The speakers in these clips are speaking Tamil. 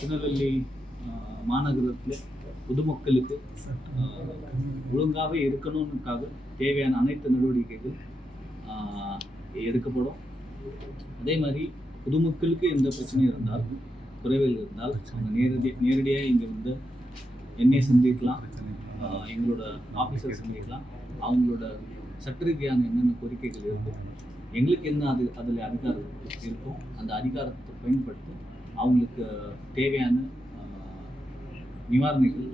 திருநெல்வேலி மாநகரத்தில் பொதுமக்களுக்கு ஒழுங்காகவே இருக்கணும்னுக்காக தேவையான அனைத்து நடவடிக்கைகள் எடுக்கப்படும். அதே மாதிரி பொதுமக்களுக்கு எந்த பிரச்சனையும் இருந்தால், குறைவில் இருந்தால் அவங்க நேரடியாக இங்கே வந்து என்னை சந்திக்கலாம், எங்களோட ஆஃபீஸர் சந்திக்கலாம். அவங்களோட சட்ட ரீதியான என்னென்ன கோரிக்கைகள் இருக்கும், எங்களுக்கு என்ன அதில் அதிகாரம் இருக்கும், அந்த அதிகாரத்தை பயன்படுத்தி அவங்களுக்கு தேவையான நிவாரணைகள்,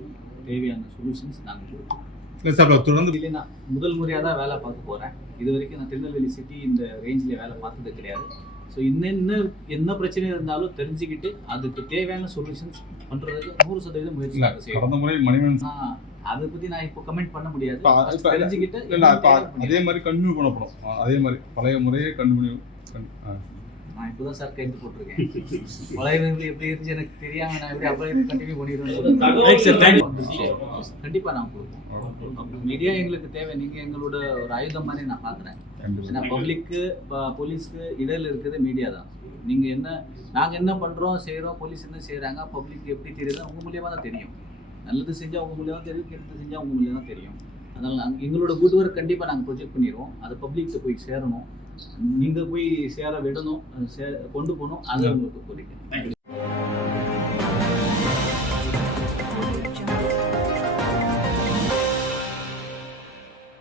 தேவையான சொல்யூஷன்ஸ் நாங்கள் கொடுப்போம். இல்லை சார், தொடர்ந்து இல்லை, நான் முதல் முறையாக தான் வேலை பார்க்க போகிறேன். இது வரைக்கும் நான் திருநெல்வேலி சிட்டி இந்த ரேஞ்சில் வேலை பார்த்தது கிடையாது. ஸோ என்ன பிரச்சனை இருந்தாலும் தெரிஞ்சுக்கிட்டு அதுக்கு தேவையான சொல்யூஷன்ஸ் பண்ணுறதுக்கு 100% முயற்சி செய்யும். கடந்த முறை மணிவன் அதை பற்றி நான் இப்போ கமெண்ட் பண்ண முடியாது. தெரிஞ்சுக்கிட்டு அதே மாதிரி கண்டினியூ பண்ணப்படும். அதே மாதிரி பழைய முறையே கண்டினியூ. நான் இப்போ தான் சார் கைது போட்டிருக்கேன். பழைய எப்படி இருந்துச்சு எனக்கு தெரியாமல் நான் எப்படி அப்படியே கண்டினியூ பண்ணிடுவேன். கண்டிப்பாக நான் கொடுப்போம். மீடியா எங்களுக்கு தேவை. நீங்கள் எங்களோட ஒரு ஆயுதம் மாதிரி நான் பார்க்குறேன். ஏன்னா பப்ளிக்கு போலீஸ்க்கு இடையில இருக்கிறது மீடியா தான். நீங்கள் நாங்கள் என்ன பண்ணுறோம் செய்கிறோம், போலீஸ் என்ன செய்கிறாங்க, பப்ளிக் எப்படி தெரியுது, உங்கள் மூலியமாக தான் தெரியும். நல்லது செஞ்சால் உங்கள் மூலியமாக தெரியும், கெட்டது செஞ்சால் உங்கள் மூலியம் தான் தெரியும். அதனால் எங்களோட குட் ஒர்க் கண்டிப்பாக நாங்கள் ப்ரொஜெக்ட் பண்ணிடுவோம். அது பப்ளிக்கிட்ட போய் சேரணும், நீங்கள் போய் சேர விடணும், கொண்டு போகணும். அது உங்களுக்கு கோரிக்கை.